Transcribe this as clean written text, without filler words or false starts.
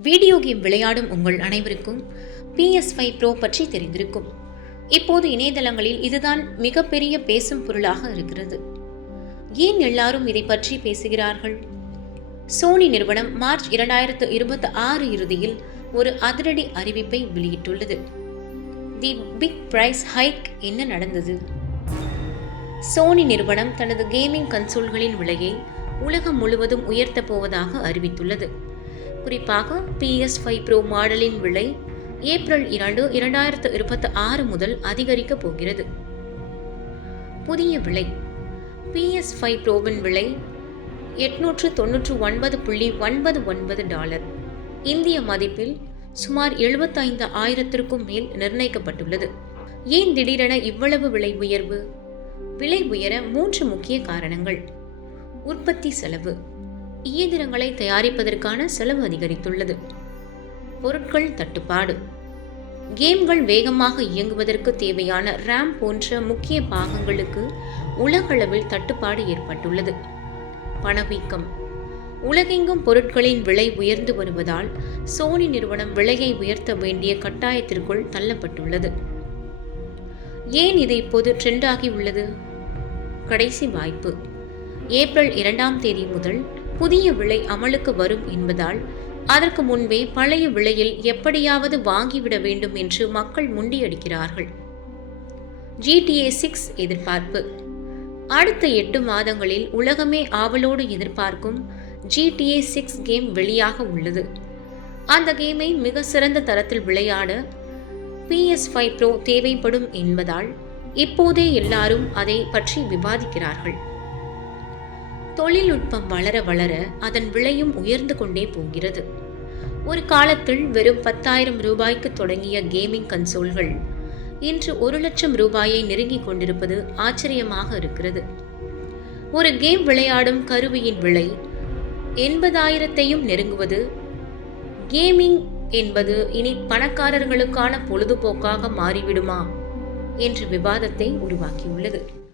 Video game விளையாடும் உங்கள் அனைவருக்கும் PS5 Pro பற்றி தெரிந்திருக்கும். இப்போது இணையதளங்களில் இதுதான் மிகப்பெரிய பேசும் பொருளாக இருக்கிறது. ஏன் எல்லாரும் இதை பற்றி பேசுகிறார்கள்? சோனி நிறுவனம் மார்ச் 2026 இறுதியில் ஒரு அதிரடி அறிவிப்பை வெளியிட்டுள்ளது. தி பிக் பிரைஸ் ஹைக் என்ன நடந்தது? சோனி நிறுவனம் தனது கேமிங் கன்சோல்களின் விலையை உலகம் முழுவதும் உயர்த்தப் போவதாக அறிவித்துள்ளது. குறிப்பாக PS5 Pro மாடலின் விலை ஏப்ரல் 2, 2026 முதல் அதிகரிக்கப் போகிறது. புதிய விலை PS5 Proவின் விலை $899.99 இந்திய மதிப்பில் சுமார் 75,000க்கும் மேல் நிர்ணயிக்கப்பட்டுள்ளது. ஏன் திடீரென இவ்வளவு விலை உயர்வு? விலை உயர 3 முக்கிய காரணங்கள். உற்பத்தி செலவு, இயந்திரங்களை தயாரிப்பதற்கான செலவு அதிகரித்துள்ளது. பொருட்கள் தட்டுப்பாடு, கேம்கள் வேகமாக இயங்குவதற்கு தேவையான RAM போன்ற முக்கிய பாகங்களுக்கு உலகளவில் தட்டுப்பாடு ஏற்பட்டுள்ளது. பணவீக்கம், உலகெங்கும் பொருட்களின் விலை உயர்ந்து வருவதால் சோனி நிறுவனம் விலையை உயர்த்த வேண்டிய கட்டாயத்திற்குள் தள்ளப்பட்டுள்ளது. ஏன் இது இப்போது ட்ரெண்டாகி உள்ளது? கடைசி வாய்ப்பு, ஏப்ரல் 2ஆம் தேதி முதல் புதிய விலை அமலுக்கு வரும் என்பதால் அதற்கு முன்பே பழைய விலையில் எப்படியாவது வாங்கிவிட வேண்டும் என்று மக்கள் முண்டியடிக்கிறார்கள். GTA 6 எதிர்பார்ப்பு, அடுத்த 8 மாதங்களில் உலகமே ஆவலோடு எதிர்பார்க்கும் GTA 6 கேம் வெளியாக உள்ளது. அந்த கேமை மிக சிறந்த தரத்தில் விளையாட PS5 Pro தேவைப்படும் என்பதால் இப்போதே எல்லாரும் அதை பற்றி விவாதிக்கிறார்கள். தொழில்நுட்பம் வளர வளர அதன் விலையும் உயர்ந்து கொண்டே போகிறது. ஒரு காலத்தில் வெறும் 10,000 ரூபாய்க்கு தொடங்கிய கேமிங் கன்சோல்கள் இன்று 1,00,000 ரூபாயை நெருங்கிக் கொண்டிருப்பது ஆச்சரியமாக இருக்கிறது. ஒரு கேம் விளையாடும் கருவியின் விலை 80,000த்தையும் நெருங்குவது, கேமிங் என்பது இனி பணக்காரர்களுக்கான பொழுதுபோக்காக மாறிவிடுமா என்ற விவாதத்தை உருவாக்கியுள்ளது.